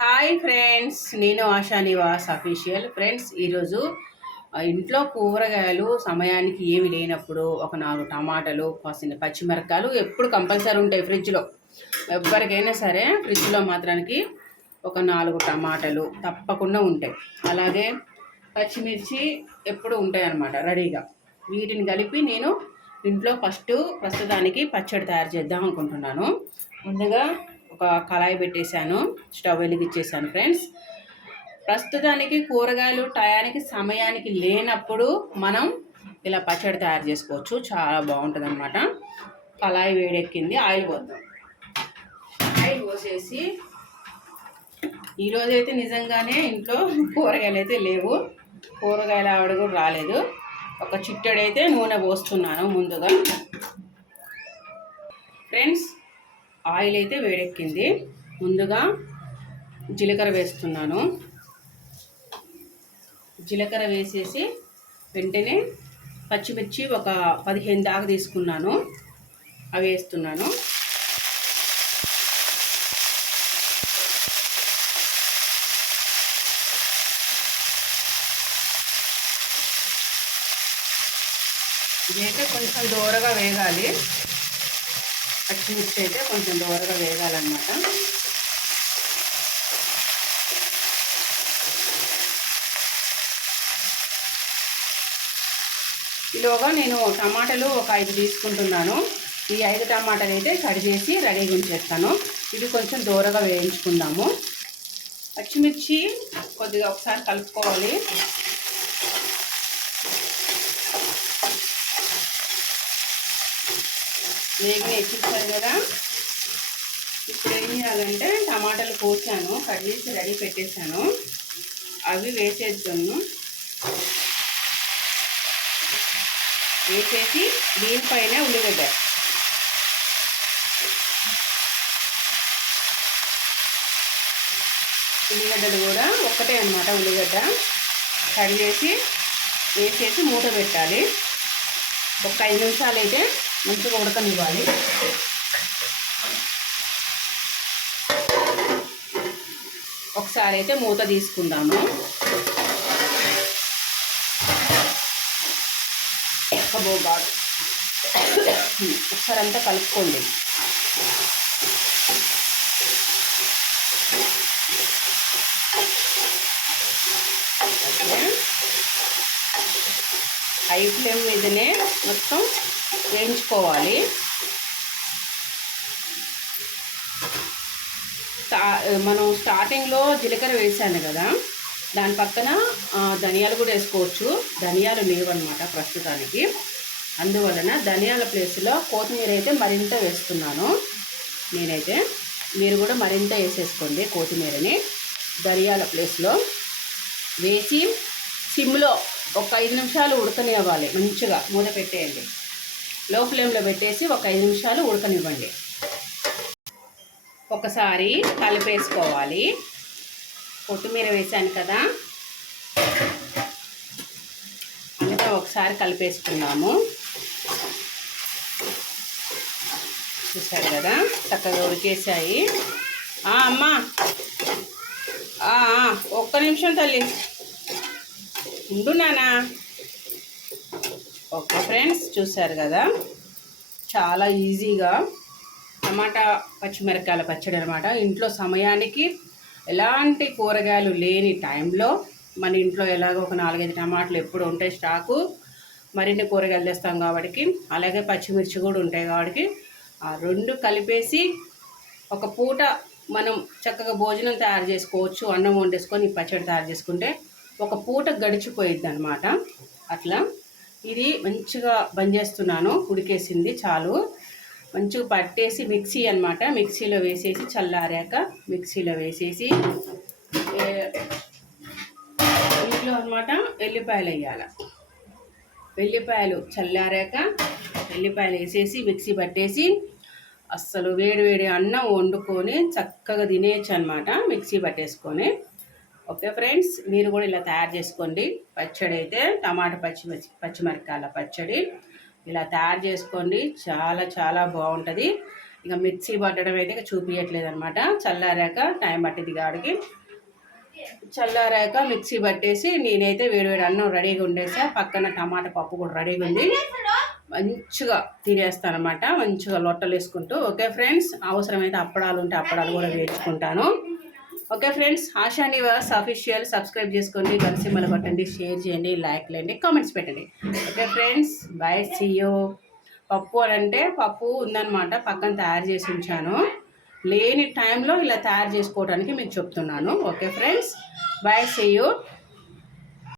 Hi friends నేను ASHA Nivas official friends ఈరోజు ఇంట్లో కూరగాయలు సమయానికి ఏమి లేనప్పుడు ఒక నాలుగు టమాటాలు కాసిన పచ్చిమిరకాయలు ఎప్పుడు కంపల్సరీ ఉంటాయి ఫ్రిడ్జ్లో. ఎవరికైనా సరే ఫ్రిడ్జ్లో మాత్రానికి ఒక నాలుగు టమాటాలు తప్పకుండా ఉంటాయి. అలాగే పచ్చిమిర్చి ఎప్పుడు ఉంటాయి అన్నమాట రెడీగా. వీటిని కలిపి నేను ఇంట్లో ఫస్ట్ ప్రస్తుతానికి పచ్చడి తయారు చేద్దాం అనుకుంటున్నాను. ముందుగా ఒక కళాయి పెట్టేశాను స్టవ్ వెలిగించేసాను ఫ్రెండ్స్. ప్రస్తుతానికి కూరగాయలు టయానికి సమయానికి లేనప్పుడు మనం ఇలా పచ్చడి తయారు చేసుకోవచ్చు. చాలా బాగుంటుంది అనమాట కళాయి వేడెక్కింది ఆయిల్ పోద్దాం. ఆయిల్ పోసేసి ఈరోజైతే నిజంగానే ఇంట్లో కూరగాయలు అయితే లేవు. కూరగాయల ఆవిడ కూడా రాలేదు. ఒక చిట్టడైతే నూనె పోస్తున్నాను ముందుగా. ఫ్రెండ్స్ ఆయిల్ అయితే వేడెక్కింది. ముందుగా జీలకర్ర వేస్తున్నాను. జీలకర్ర వేసేసి వెంటనే పచ్చిమిర్చి ఒక పదిహేను దాకా తీసుకున్నాను. అవి వేస్తున్నాను. ఇదైతే కొంచెం దూరగా వేగాలి. పచ్చిమిర్చి అయితే కొంచెం దూరగా వేగాలన్నమాట. ఈలోగా నేను టమాటాలు ఒక ఐదు తీసుకుంటున్నాను. ఈ ఐదు టమాటాలు అయితే కట్ చేసి రెడీగా ఉంచేస్తాను. ఇవి కొంచెం దూరగా వేయించుకుందాము. పచ్చిమిర్చి కొద్దిగా ఒకసారి కలుపుకోవాలి. వేగిన వేసిస్తారు కదా. ఇప్పుడు ఏం చేయాలంటే టమాటాలు కోసాను కట్ చేసి రెడీ పెట్టేశాను. అవి వేసేద్దాము. వేసేసి దీనిపైన ఉల్లిగడ్డ. ఉల్లిగడ్డలు కూడా ఒక్కటే అనమాట ఉల్లిగడ్డ. కట్ చేసి వేసేసి మూట పెట్టాలి. ఒక ఐదు నిమిషాలు అయితే మంచిగా ఉడకనివ్వాలి. ఒకసారి అయితే మూత తీసుకుందాము. ఒకసారి అంతా కలుపుకోండి. హై ఫ్లేమ్ మీదనే మొత్తం వేయించుకోవాలి. మనం స్టార్టింగ్లో జీలకర్ర వేసాను కదా దాని పక్కన ధనియాలు కూడా వేసుకోవచ్చు. ధనియాలు లేవన్నమాట ప్రస్తుతానికి. అందువలన ధనియాల ప్లేస్లో కొత్తిమీర అయితే మరింత వేస్తున్నాను. నేనైతే మీరు కూడా మరింత వేసేసుకోండి కొత్తిమీరని. ధనియాల ప్లేస్లో వేసి సిమ్లో ఒక ఐదు నిమిషాలు ఉడకనివ్వాలి మంచిగా మూత పెట్టేయండి. లో ఫ్లేమ్లో పెట్టేసి ఒక ఐదు నిమిషాలు ఉడకనివ్వండి. ఒకసారి కలిపేసుకోవాలి. కొత్తిమీర వేసాను కదా. అంతా ఒకసారి కలిపేసుకున్నాము. చూసారు కదా చక్కగా ఉడికేసాయి అమ్మా. ఒక్క నిమిషం తల్లి. ఉండు నానా. ఓకే ఫ్రెండ్స్ చూశారు కదా? చాలా ఈజీగా టమాటా పచ్చిమిరకాయల పచ్చడి అనమాట ఇంట్లో సమయానికి ఎలాంటి కూరగాయలు లేని టైంలో మన ఇంట్లో ఎలాగో ఒక నాలుగైదు టమాటాలు ఎప్పుడు ఉంటాయి స్టాకు మరిన్ని కూరగాయలు తెస్తాం కాబట్టి అలాగే పచ్చిమిర్చి కూడా ఉంటాయి కాబట్టి ఆ రెండు కలిపేసి ఒక పూట మనం చక్కగా భోజనం తయారు చేసుకోవచ్చు అన్నం వండేసుకొని ఈ పచ్చడి తయారు చేసుకుంటే ఒక పూట గడిచిపోయిద్ది అనమాట అట్లా ఇది మంచిగా బంద్ చేస్తున్నాను. ఉడికేసింది చాలు. మంచిగా పట్టేసి మిక్సీ అనమాట మిక్సీలో వేసేసి చల్లారాక మిక్సీలో వేసేసి ఇంట్లో అనమాట ఎల్లిపాయలు వేయాలి. వెల్లిపాయలు చల్లారాక వెల్లిపాయలు వేసేసి మిక్సీ పట్టేసి అస్సలు వేడి వేడి అన్నం వండుకొని చక్కగా తినేయచ్చు అనమాట మిక్సీ పట్టేసుకొని. ఓకే ఫ్రెండ్స్ మీరు కూడా ఇలా తయారు చేసుకోండి. పచ్చడి అయితే టమాటా పచ్చి పచ్చిమిరకాయల పచ్చడి. ఇలా తయారు చేసుకోండి. చాలా చాలా బాగుంటుంది. ఇక మిక్సీ పట్టడం అయితే ఇక చూపించట్లేదు అనమాట చల్లారాక టైం పట్టింది కాడికి. చల్లారాక మిక్సీ పట్టేసి నేనైతే వేడివేడి అన్నం రెడీగా ఉండేసా. పక్కన టమాటా పప్పు కూడా రెడీగా ఉంది. మంచిగా తినేస్తాను అనమాట మంచిగా లొట్టలు వేసుకుంటూ ఓకే ఫ్రెండ్స్ అవసరమైతే అప్పడాలు ఉంటే అప్పడాలు కూడా వేసుకుంటాను okay friends Asha Nivas official subscribe చేసుకోండి కలిసి మళ్ళీ కొట్టండి షేర్ చేయండి లైక్ లేండి కామెంట్స్ పెట్టండి. ఓకే ఫ్రెండ్స్ బాయ్ సియో పప్పు అని అంటే పప్పు ఉందనమాట పక్కన తయారు చేసి ఉంచాను. లేని టైంలో ఇలా తయారు చేసుకోవడానికి మీకు చెప్తున్నాను. Okay friends bye see you